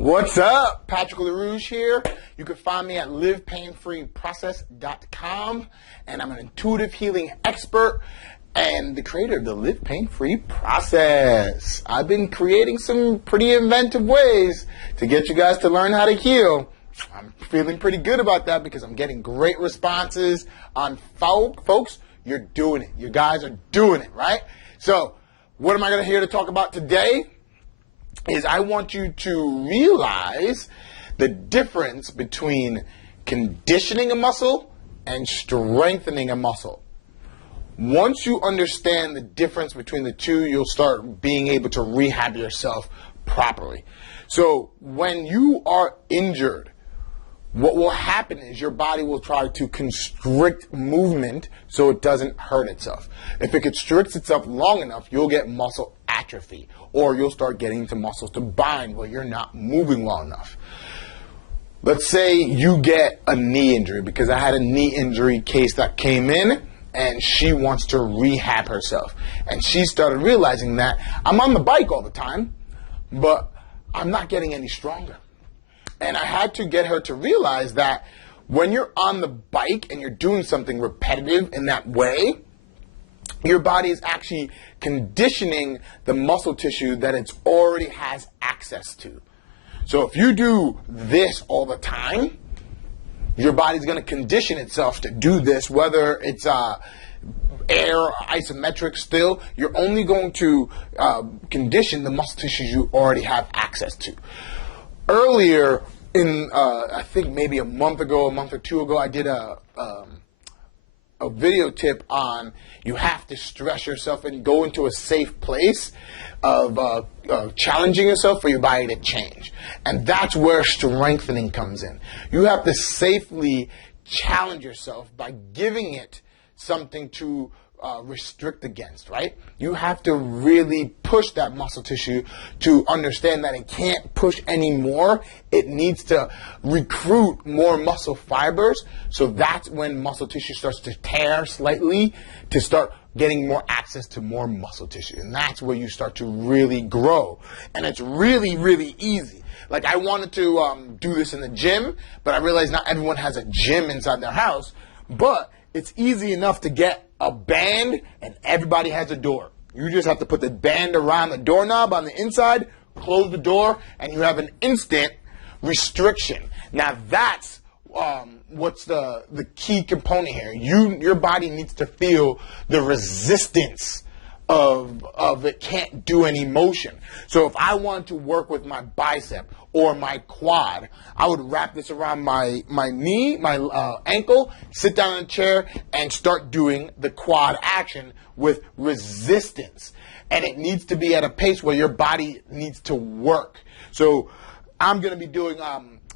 What's up? Patrick LaRouge here. You can find me at livepainfreeprocess.com, and I'm an intuitive healing expert and the creator of the Live Pain Free Process. I've been creating some pretty inventive ways to get you guys to learn how to heal. I'm feeling pretty good about that because I'm getting great responses on folks. You're doing it. You guys are doing it, right? So, what am I here to talk about today? Is I want you to realize the difference between conditioning a muscle and strengthening a muscle. Once you understand the difference between the two, you'll start being able to rehab yourself properly. So when you are injured, what will happen is your body will try to constrict movement so it doesn't hurt itself. If it constricts itself long enough, you'll get muscle atrophy, or you'll start getting into muscles to bind where you're not moving well enough. Let's say you get a knee injury, because I had a knee injury case that came in, and she wants to rehab herself. And she started realizing that I'm on the bike all the time, but I'm not getting any stronger. And I had to get her to realize that when you're on the bike and you're doing something repetitive in that way, your body is actually conditioning the muscle tissue that it already has access to. So if you do this all the time, your body's going to condition itself to do this, whether it's air or isometric still. You're only going to condition the muscle tissues you already have access to. Earlier, I think maybe a month or two ago, I did a video tip on you have to stress yourself and go into a safe place of challenging yourself for your body to change. And that's where strengthening comes in. You have to safely challenge yourself by giving it something to restrict against, right? You have to really push that muscle tissue to understand that it can't push anymore. It needs to recruit more muscle fibers. So that's when muscle tissue starts to tear slightly to start getting more access to more muscle tissue. And that's where you start to really grow. And it's really, really easy. Like, I wanted to do this in the gym, but I realized not everyone has a gym inside their house. But it's easy enough to get a band, and everybody has a door. You just have to put the band around the doorknob on the inside, close the door, and you have an instant restriction. Now that's what's the key component here. Your body needs to feel the resistance of it can't do any motion. So if I wanted to work with my bicep or my quad, I would wrap this around my knee, my ankle, sit down in a chair, and start doing the quad action with resistance. And it needs to be at a pace where your body needs to work. So I'm going to be doing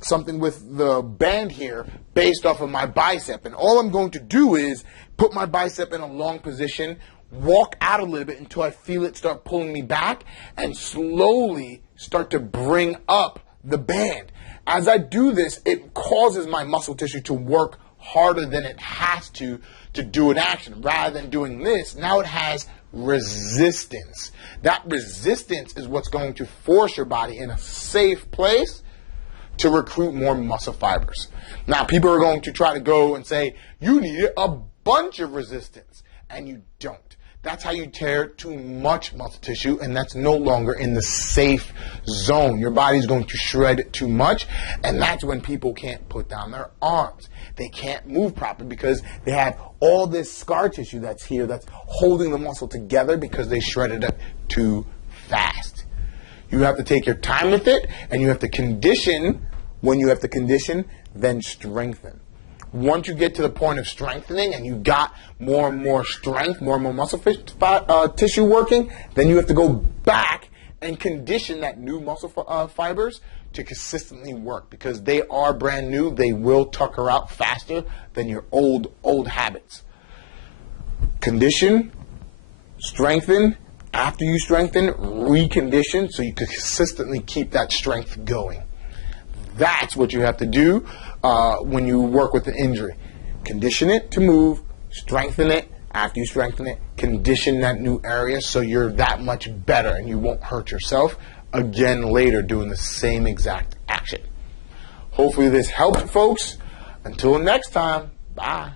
something with the band here based off of my bicep. And all I'm going to do is put my bicep in a long position, walk out a little bit until I feel it start pulling me back, and slowly start to bring up the band. As I do this, it causes my muscle tissue to work harder than it has to do an action. Rather than doing this, now it has resistance. That resistance is what's going to force your body in a safe place to recruit more muscle fibers. Now, people are going to try to go and say, you need a bunch of resistance, and you don't. That's how you tear too much muscle tissue, and that's no longer in the safe zone. Your body's going to shred it too much, and that's when people can't put down their arms. They can't move properly because they have all this scar tissue that's here that's holding the muscle together because they shredded it too fast. You have to take your time with it, and you have to condition. When you have to condition, then strengthen. Once you get to the point of strengthening and you got more and more strength, more and more muscle tissue working, then you have to go back and condition that new muscle fibers to consistently work, because they are brand new. They will tucker out faster than your old habits. Condition, strengthen. After you strengthen, recondition so you can consistently keep that strength going. That's what you have to do when you work with the injury. Condition it to move, strengthen it. After you strengthen it, condition that new area so you're that much better and you won't hurt yourself again later doing the same exact action. Hopefully this helped, folks. Until next time, bye.